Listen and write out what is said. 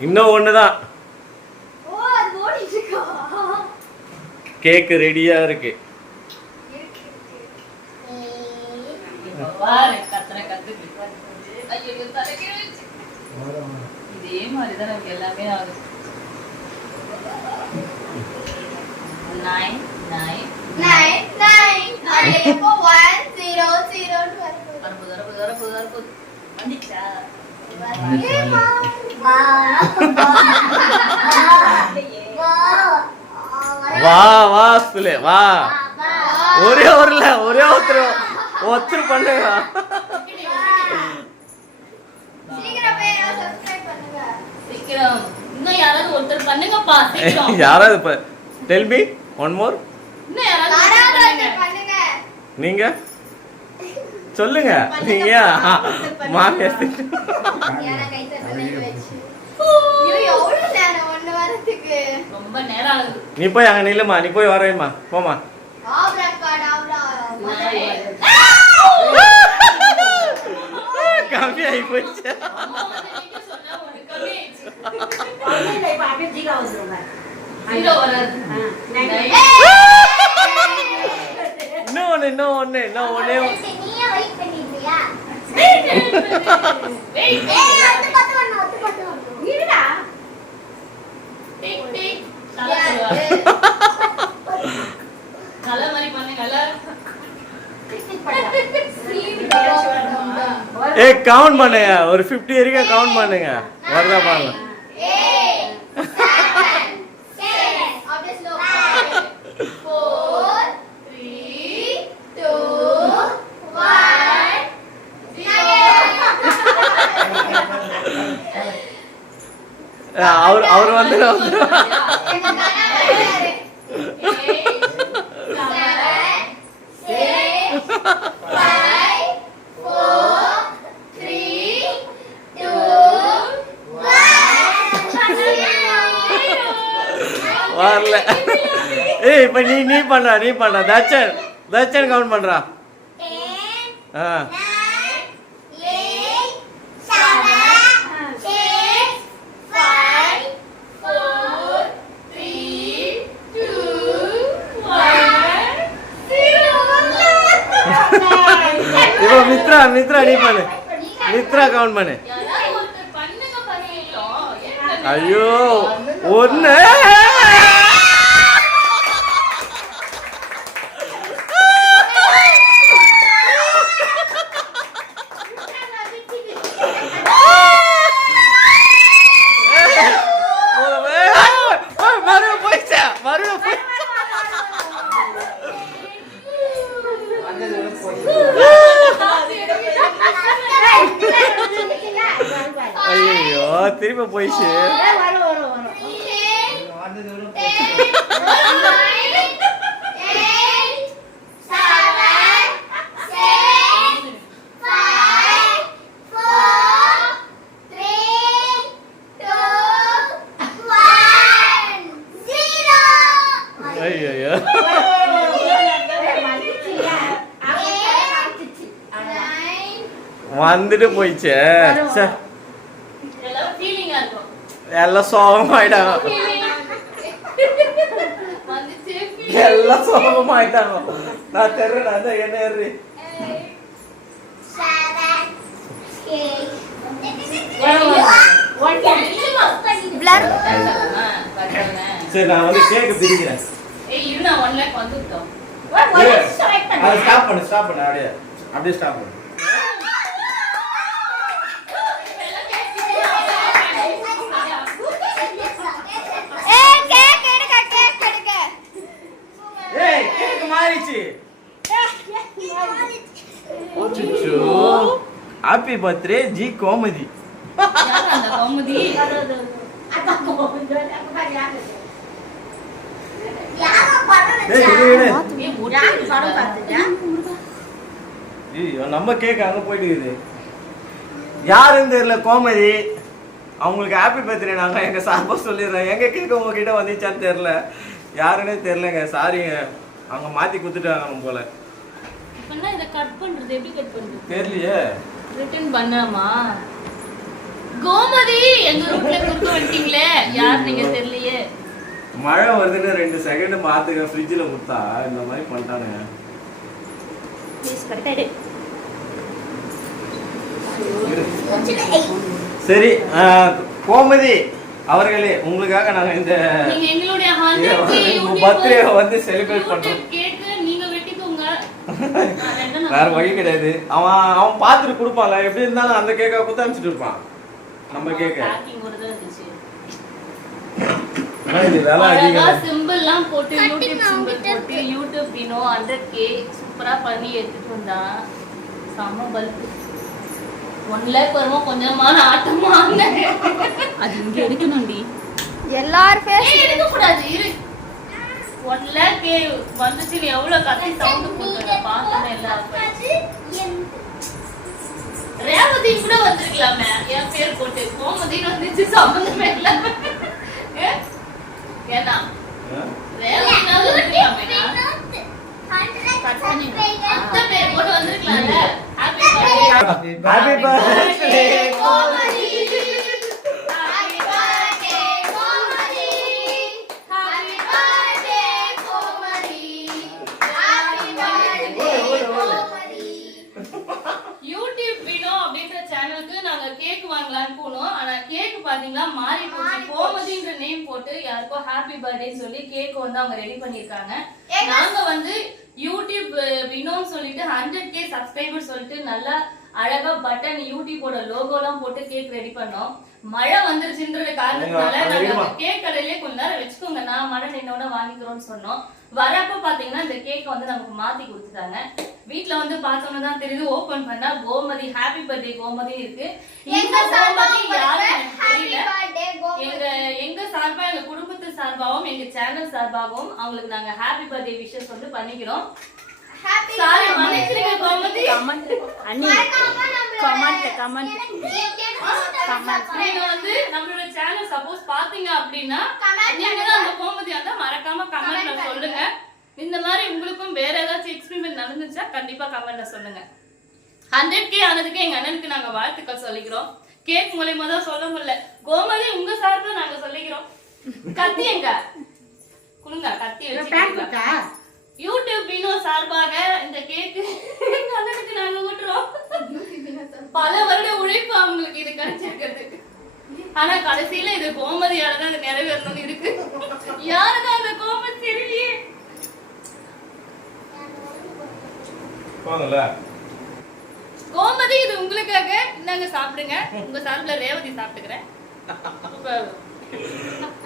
இன்னும் ஒண்ணுதான் கேக்கு ரெடியா இருக்கு இதே மாதிரிதான் நமக்கு எல்லாமே ஆகுது நைன் நைன் நைன் வரப்போது ஜீரோ வரப்போது வந்துச்சா? வா வா சுலே வா. ஒரே ஒருல ஒரே ஒருத்தர் ஒருத்தர் பண்ணுங்க. இன்னும் யாராவது ஒருத்தர் பண்ணுங்கப்பா யாராவது டெல் மீ ஒன் மோர். நீங்க? சொல்லுங்க. நீங்க மாமியார் நீ போய் அங்க நில்லுமா நீ போய் வரேம்மா போமா கம்மி ஆகி போச்சு அம்மா வந்து நீங்க சொன்னா உனக்கு கம்மியாயிடுச்சு. ஜீரோ வராது. நைன். இன்னும் ஒண்ணு இன்னும் ஒண்ணு இன்னும் ஒண்ணே ஒண்ணு. Wait, tick, tick. தலை சொல்லுவாரு. தலை மாதிரி பண்ணுங்க எல்லாரும். ஏய் கவுண்ட் பண்ணுங்க. ஒரு 50 வரைக்கும் கவுண்ட் பண்ணுங்க. வருதா பாருங்க. அவர் அவர் வந்து வரல. ஏய் இப்ப நீ நீ பண்றா நீ பண்றா. தச்சன் தச்சன் கவுண்ட் பண்றா. ஆ இப்போ மித்ரா மித்ரா நீ பண்ணு மித்ரா கவுண்ட் பண்ணு ஐயோ ஒண்ணு. ஐயோ திரும்ப போயிடுச்சு. ஐயோ வந்துட்டு போயிடுச்சு. ச்சே, எல்லாம் சோகமாயிட்டாங்க. எல்லாம் சோகமாயிட்டாங்க. நான் தெரு நான் என்ன ஏறி சரி நான் வந்து கேக்கு பிரிக்கிறேன். ஏய் இரு நான் லேக் வந்துட்டோம். ஸ்டாப் பண்ணு ஸ்டாப் பண்ணு அப்படியே அப்படியே ஸ்டாப் பண்ணு. ஹாப்பி பர்த்டே ஜி கோமதி நம்ம கேக் அங்க போயிட்டு இருக்குது யாருன்னு தெரியல கோமதி அவங்களுக்கு ஹாப்பி பர்த்டே நாங்க எங்க சார்பா சொல்லிடுறோம் எங்க கேக் உங்ககிட்ட வந்துச்சான்னு தெரியல யாருன்னே தெரியலங்க சாரிங்க அவங்க மாத்தி குத்துட்டாங்க போல பண்ணா இதை கட் பண்றது எப்படி கட் பண்றது தெரியலையே ரிட்டர்ன் பண்ணலாமா கோமதி எங்க ரூட்ல குறுக்க வந்துட்டீங்களே யார் நீங்க தெரியலையே மழை வருதுன்னு ரெண்டு செகண்ட் மாத்துக்க ஃப்ரிட்ஜில் கொடுத்தா இந்த மாதிரி பண்ணிட்டானுங்க. சரி ஆஹ், கோமதி அவர்களே உங்களுக்காக நாங்க இந்த நீங்க எங்களுடைய 100 birthday வை வந்து celebrate பண்றோம். கேக் நீங்க வெட்டிக்கோங்க நான் ரெண்டும் நான் வேற வழி கிடையாது. அவன் அவன் பார்த்துட்டு கொடுப்பான்ல. எப்படி இருந்தாலும் அந்த கேக்கை குத்த அனுப்பிச்சிட்டு இருப்பான். நம்ம கேக்க இது வேலை அழகா அதிகம்? சிம்பிள்லாம் போட்டு யூடியூப் சிம்பிள் போட்டு யூடியூப் வினோ அந்த கேக் சூப்பரா பண்ணி எடுத்துட்டு வந்தா செம்ம பல்ப் ஒன் லேக் வருமா? கொஞ்சமான ஆட்டமா. அது இங்க எடுக்கணும்டி. எல்லார் ஏய், ஃபேஸ் எடுக்க கூடாது இரு அப்படியே வந்துச்சு நீ எவ்வளவு கத்தி சவுண்ட் போட்டு பார்த்தேன் இல்ல ரேவதி கூட வந்திருக்கலாமே. என் பேர் போட்டு. கோமதின்னு வந்துச்சு சம்மந்தமே இல்ல. பாத்தீங்கன்னா மாறி போச்சு. கோமதின்ற நேம் போட்டு யாருக்கோ ஹாப்பி பர்த்டேன்னு சொல்லி கேக் வந்து அவங்க ரெடி பண்ணிருக்காங்க நாங்க வந்து யூடியூப் வினோன்னு சொல்லிட்டு ஹண்ட்ரட் கே சப்ஸ்கிரைபர் சொல்லிட்டு நல்லா அழகா பட்டன் யூடியூபோட லோகோலாம் போட்டு கேக் ரெடி பண்ணோம். மழை வந்துருச்சுன்றது காரணத்தினால நீங்க கேக் கடையிலே கொஞ்ச நேரம் வச்சுக்கோங்க. நான் மழை நின்னோட வாங்கிக்கிறோம்னு சொன்னோம். வரப்ப பாத்தீங்கன்னா இந்த கேக் வந்து நமக்கு மாத்தி கொடுத்துட்டாங்க. வீட்ல வந்து பார்த்தோன்னு தான் தெரியுது. ஓபன் பண்ணா கோமதி ஹாப்பி பர்த்டே கோமதி இருக்கு. எங்க கோமதி யாருன்னு தெரியல. பர்த்டே கோமதி? எங்க எங்க சார்பா எங்க குடும்பத்து சார்பாகவும் எங்க சேனல் சார்பாகவும் அவங்களுக்கு நாங்க ஹாப்பி பர்த்டே விஷஸ் வந்து பண்ணிக்கிறோம். ஹாப்பி சாரி மன்னிச்சிருங்க கோமதி. கமெண்ட் அண்ணி. கமெண்ட் கமெண்ட் நீங்க வந்து நம்மளோட சேனல் சப்போஸ் பாத்தீங்க அப்படின்னா நீங்க தான் அந்த கோமதி வந்தா மறக்காம கமெண்ட்ல சொல்லுங்க. இந்த மாதிரி உங்களுக்கும் வேற ஏதாச்சும் எக்ஸ்பெரிமெண்ட் நடந்துச்சா கண்டிப்பா கமெண்ட்ல சொல்லுங்க. ஹண்ட்ரட் கே ஆனதுக்கு எங்க அண்ணனுக்கு நாங்க வாழ்த்துக்கள் சொல்லிக்கிறோம். கேக் மூலியமா தான் சொல்ல முடியல. கோமதி உங்க சார்பில் நாங்க சொல்லிக்கிறோம். கத்தி எங்க? குடுங்க கத்தி வச்சு யூடியூப் வினோ சார்பாக இந்த கேக்கு எங்க அண்ணனுக்கு நாங்க ஊட்டுறோம் பல வருட உழைப்பு அவங்களுக்கு இது கிடைச்சிருக்கிறது. ஆனா கடைசியில இது கோமதியால தான் நிறைவேறணும்னு இருக்கு. யாருதான் அந்த கோமதி போதும்ல கோமதி இது உங்களுக்காக. நாங்க சாப்பிடுங்க. உங்க சார்பில் ரேவதி சாப்பிட்டுக்கிறேன்.